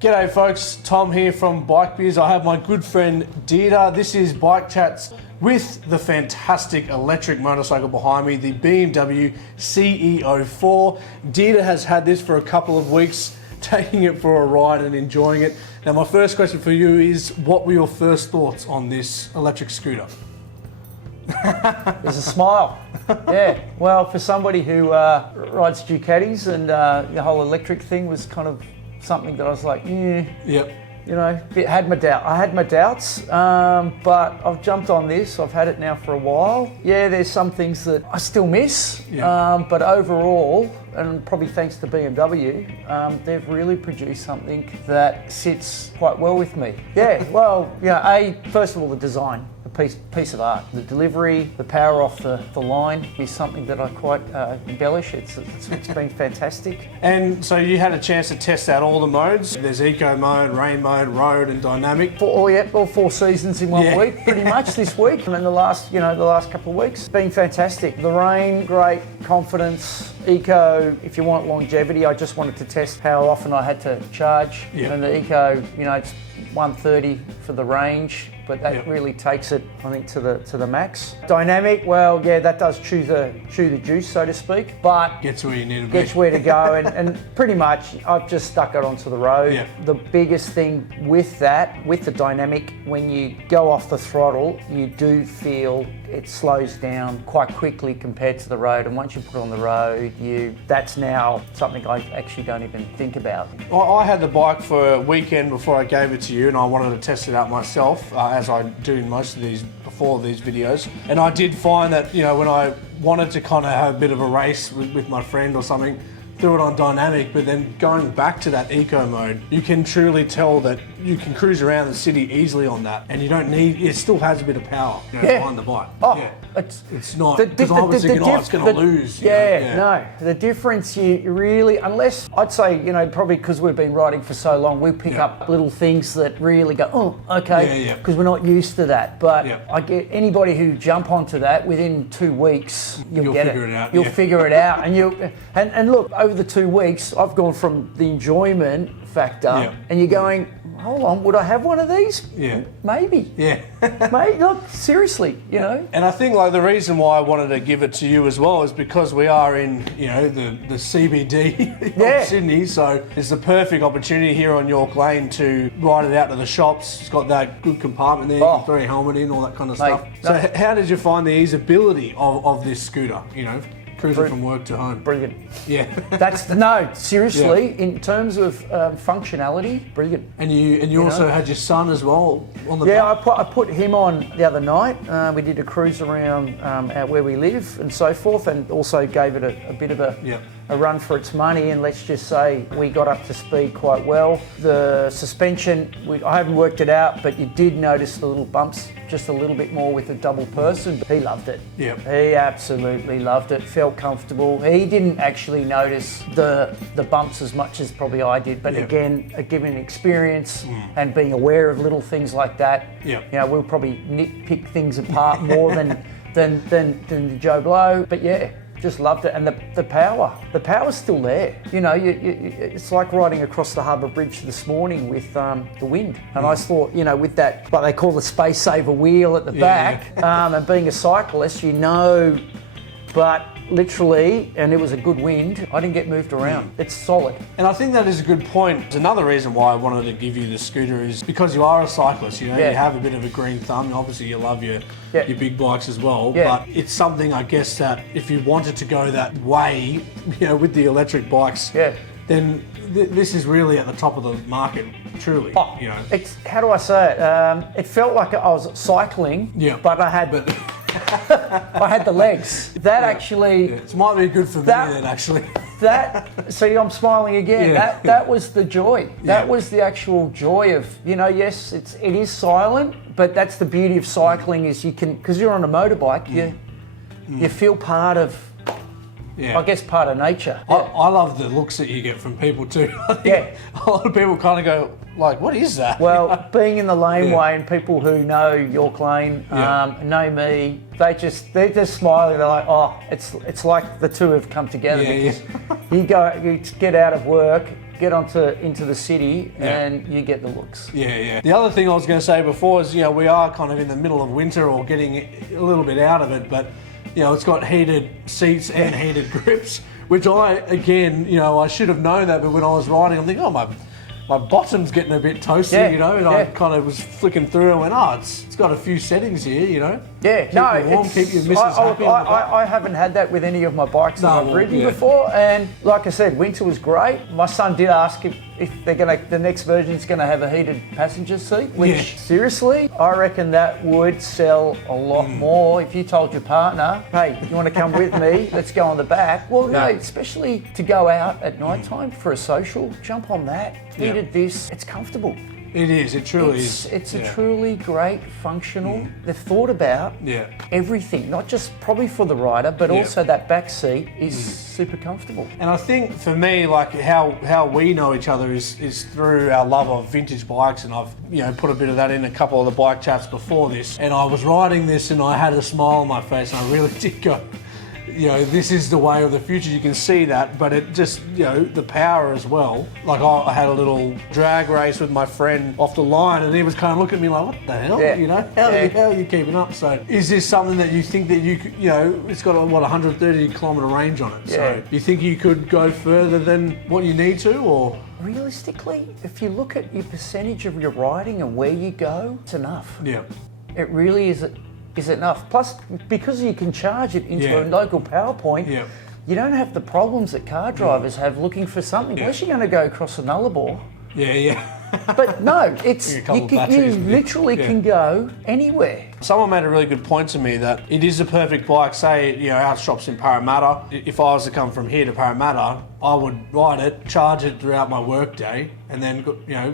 G'day folks, Tom here from Bikebiz. I have my good friend Dita. This is Bike Chats with the fantastic electric motorcycle behind me, the BMW CE4. Dita has had this for a couple of weeks, taking it for a ride and enjoying it. Now my first question for you is, what were your first thoughts on this electric scooter? There's a smile. Yeah, well, for somebody who rides Ducatis, and the whole electric thing was kind of something that I was like, yeah, Yep. you know, I had my doubts, but I've jumped on this. I've had it now for a while. Yeah, there's some things that I still miss, but overall, and probably thanks to BMW, they've really produced something that sits quite well with me. Yeah, well, first of all, the design. Piece of art. The delivery, the power off the line is something that I quite embellish. It's been fantastic. And so you had a chance to test out all the modes. There's eco mode, rain mode, road and dynamic. All 4 seasons in one week, pretty much this week. And the last couple of weeks, been fantastic. The rain, great. Confidence. Eco, if you want longevity, I just wanted to test how often I had to charge. And the eco, it's 130 for the range, but that really takes it, I think, to the max. Dynamic, well, yeah, that does chew the juice, so to speak, but gets where you need to be. Gets where to go, and pretty much I've just stuck it onto the road. The biggest thing with that, with the dynamic, when you go off the throttle, you do feel it slows down quite quickly compared to the road, and once you put it on the road, that's now something I actually don't even think about. I had the bike for a weekend before I gave it to you, and I wanted to test it out myself, as I do in most of these before these videos. And I did find that, when I wanted to kind of have a bit of a race with my friend or something, threw it on dynamic, but then going back to that eco mode, you can truly tell that you can cruise around the city easily on that, and you don't need, it still has a bit of power behind the bike. It's not, because I was thinking, it's going to lose. No, the difference you really, unless, I'd say, probably because we've been riding for so long, we pick up little things that really go, oh, okay, because we're not used to that. But I get anybody who jump onto that within 2 weeks, you'll get figure it out. You'll figure it out, and look, over the 2 weeks, I've gone from the enjoyment factor, and you're going, hold on, would I have one of these? Maybe. Mate, look, seriously, And I think the reason why I wanted to give it to you as well is because we are in, the CBD of Sydney, so it's the perfect opportunity here on York Lane to ride it out to the shops. It's got that good compartment there, you can throw your helmet in, all that kind of stuff. So how did you find the easeability of this scooter, cruising from work to home? Brilliant. Yeah. Seriously, in terms of functionality, brilliant. And you also had your son as well on the back? I put him on the other night. We did a cruise around out where we live and so forth, and also gave it a bit of a run for its money, and let's just say we got up to speed quite well. The suspension, I haven't worked it out, but you did notice the little bumps just a little bit more with the double person, but he loved it. He absolutely loved it, felt comfortable. He didn't actually notice the bumps as much as probably I did, but again, given experience and being aware of little things like that, we'll probably nitpick things apart more than Joe Blow, but just loved it. And the power's still there. It's like riding across the Harbour Bridge this morning with the wind. And I thought, with that, what they call the space saver wheel at the back, and being a cyclist, but literally, and it was a good wind, I didn't get moved around. It's solid. And I think that is a good point. Another reason why I wanted to give you the scooter is because you are a cyclist, you have a bit of a green thumb. Obviously you love your big bikes as well, but it's something, I guess, that if you wanted to go that way, with the electric bikes, then this is really at the top of the market, truly. It's, how do I say it? It felt like I was cycling, but I had I had the legs. That actually... It might be good for me then, actually. See, I'm smiling again. That was the joy. That was the actual joy of, yes, it is silent, but that's the beauty of cycling is you can, because you're on a motorbike, you feel part of, I guess, part of nature. I love the looks that you get from people too. I think a lot of people kind of go, what is that? Well, being in the laneway and people who know York Lane, know me, they're just smiling. They're like, oh, it's like the two have come together. Because you get out of work get into the city and you get the looks. Yeah. The other thing I was going to say before is, we are kind of in the middle of winter or getting a little bit out of it, but it's got heated seats and heated grips, which I should have known that, but when I was riding, I'm thinking, oh, my bottom's getting a bit toasty, and I kind of was flicking through and went, it's got a few settings here, Yeah, keep you warm, keep your missus happy. I haven't had that with any of my bikes that I've ridden before, and like I said, winter was great. My son did ask if the next version's going to have a heated passenger seat, which seriously, I reckon that would sell a lot more if you told your partner, hey, you want to come with me? Let's go on the back. Well, no, especially to go out at night time for a social, jump on that. Heated this, it's comfortable. It is, it truly is. It's a truly great functional. They've thought about everything, not just probably for the rider, but also that back seat is super comfortable. And I think for me, like how we know each other is through our love of vintage bikes, and I've put a bit of that in a couple of the bike chats before this. And I was riding this and I had a smile on my face, and I really did go, this is the way of the future. You can see that, but it just, the power as well. Like I had a little drag race with my friend off the line, and he was kind of looking at me like, what the hell? How are you keeping up? So is this something that you think that you could, it's got a 130 kilometre range on it. So you think you could go further than what you need to, or? Realistically, if you look at your percentage of your riding and where you go, it's enough. Yeah. It really is enough. Plus, because you can charge it into a local power point, you don't have the problems that car drivers have looking for something. Unless you're going to go across a Nullarbor. But no, you literally can go anywhere. Someone made a really good point to me that it is a perfect bike. Say, our shop's in Parramatta. If I was to come from here to Parramatta, I would ride it, charge it throughout my work day, and then,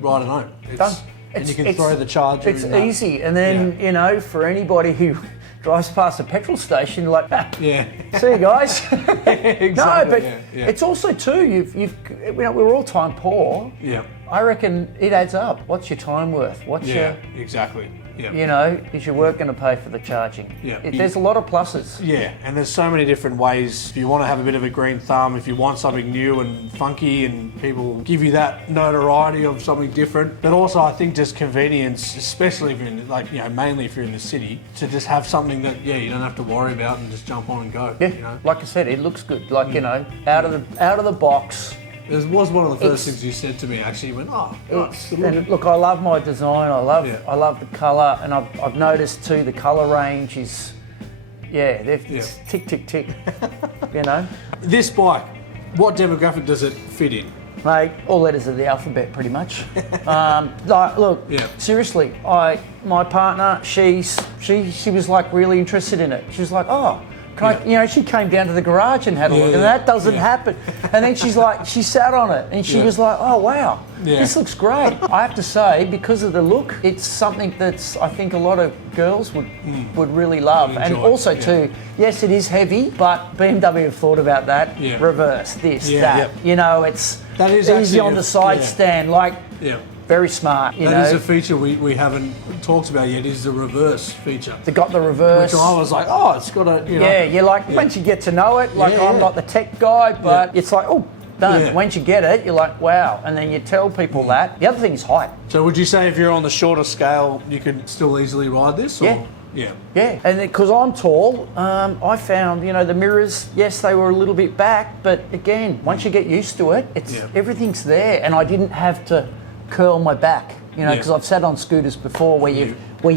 ride it home. Done. And you can throw the charger in. It's easy. And then, for anybody who drives past a petrol station, you're like, see you guys. Exactly. No, but it's also too, we're all time poor. Yeah. I reckon it adds up. What's your time worth? Exactly. Is your work going to pay for the charging? There's a lot of pluses. Yeah, and there's so many different ways. If you want to have a bit of a green thumb, if you want something new and funky, and people give you that notoriety of something different, but also I think just convenience, especially if you're in, mainly if you're in the city, to just have something that you don't have to worry about and just jump on and go. Like I said, it looks good. Like out of the box. It was one of the first things you said to me. Actually, you went, look, I love my design. I love the colour, and I've noticed too the colour range is, it's tick tick tick. This bike, what demographic does it fit in? Mate, all letters of the alphabet, pretty much. Seriously, my partner, she was like really interested in it. She was like, she came down to the garage and had a look, and that doesn't happen. And then she sat on it, and she was like, oh wow, this looks great. I have to say, because of the look, it's something that's I think a lot of girls would really love. And also too, yes, it is heavy, but BMW have thought about that. Reverse this, that. That is easy on the side stand, very smart. That is a feature we haven't talked about yet, is the reverse feature. They got the reverse. Which I was like, it's got a, you're like, once you get to know it, I'm not the tech guy, but it's like, done. Yeah. Once you get it, you're like, wow. And then you tell people that. The other thing is height. So would you say if you're on the shorter scale, you could still easily ride this? Or? Yeah. And because I'm tall, I found, the mirrors, yes, they were a little bit back, but again, once you get used to it, everything's there. And I didn't have to curl my back, because I've sat on scooters before where you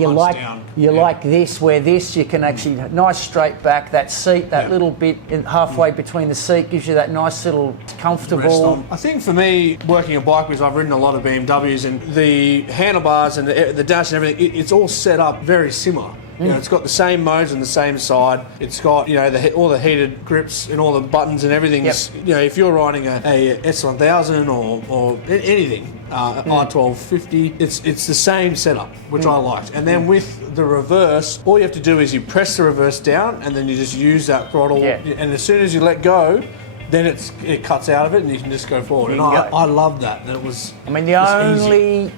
like this, where this you can actually nice straight back. That seat, that little bit halfway between the seat gives you that nice little comfortable. I think for me, working at Bikebiz, I've ridden a lot of BMWs, and the handlebars and the dash and everything, it's all set up very similar. It's got the same modes on the same side. It's got all the heated grips and all the buttons and everything. If you're riding a S1000 or anything, R1250, it's the same setup, which I liked. And then with the reverse, all you have to do is you press the reverse down, and then you just use that throttle. And as soon as you let go, then it cuts out of it, and you can just go forward. And I love that. It was. I mean, the only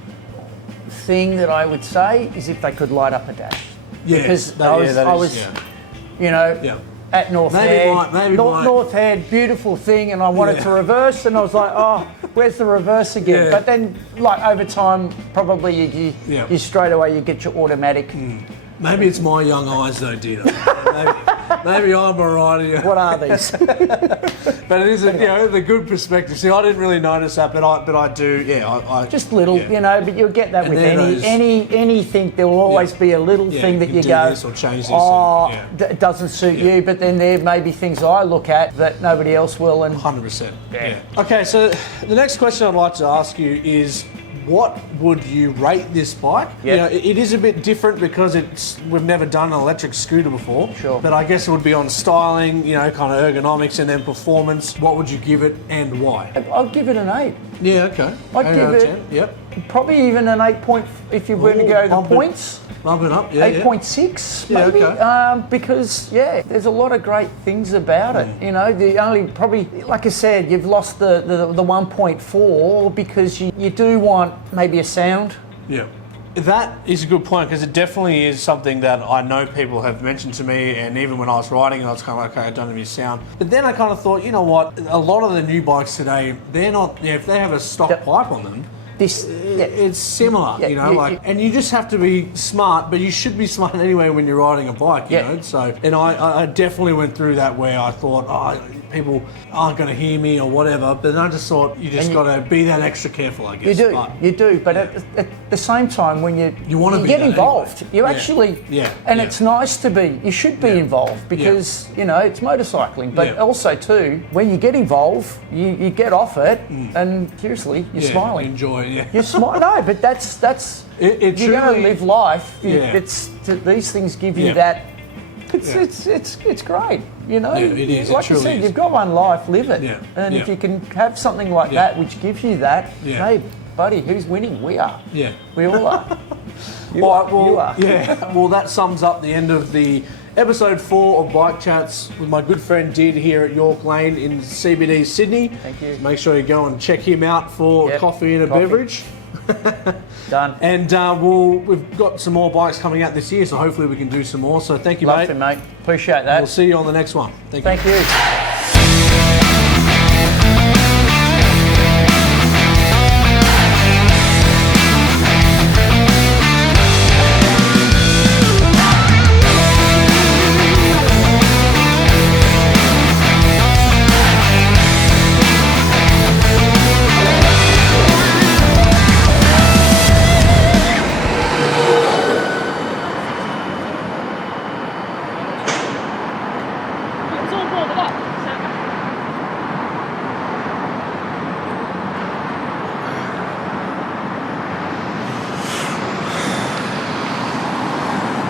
thing that I would say is if they could light up a dash. Because I was at North Head. North Head, beautiful thing, and I wanted to reverse, and I was like, oh, where's the reverse again? But then, like over time, probably you straight away you get your automatic. Maybe it's my young eyes though, Dino. Maybe I'm alright. What are these? But it is the good perspective. See, I didn't really notice that, but I do. Yeah, I just little, but you'll get that with anything. There will always be a little thing that you go, this or change this. It doesn't suit you. But then there may be things I look at that nobody else will. And 100%. Yeah. Okay, so the next question I'd like to ask you is, what would you rate this bike? Yep. It is a bit different because we've never done an electric scooter before. Sure. But I guess it would be on styling, kind of ergonomics, and then performance. What would you give it and why? I'd give it an 8. Yeah, okay. I'd give it 10. Yep. Probably even an 8 point if you were to go the points. Bump it up, yeah. 8.6 maybe, okay. Because there's a lot of great things about it. The only probably, like I said, you've lost the 1.4 because you do want maybe a sound. Yeah. That is a good point, because it definitely is something that I know people have mentioned to me, and even when I was riding, I was kind of like, okay, I don't have any sound. But then I kind of thought, you know what, a lot of the new bikes today, they're not, if they have a stock pipe on them, it's similar, and you just have to be smart, but you should be smart anyway when you're riding a bike, you know. So, and I definitely went through that where I thought, people aren't going to hear me or whatever, but then I just thought you just got to be that extra careful, I guess. You do, but at the same time, when you want to get involved, anyway. You actually, and it's nice to be. You should be involved because it's motorcycling, but also too, when you get involved, you get off it, and seriously, you're smiling. Enjoy. You're smiling. No, but that's it you're going to live life. These things give you that. It's great, it is. Like you said, you've got one life, live it. Yeah. And if you can have something like that, which gives you that, hey, buddy, who's winning? We are. Yeah. We all are. You are. Yeah. Well, that sums up the end of the episode 4 of Bike Chats with my good friend Did here at York Lane in CBD, Sydney. Thank you. Make sure you go and check him out for coffee and a beverage. Done. And we've got some more bikes coming out this year, so hopefully we can do some more. So thank you, mate. Appreciate that. We'll see you on the next one. Thank you.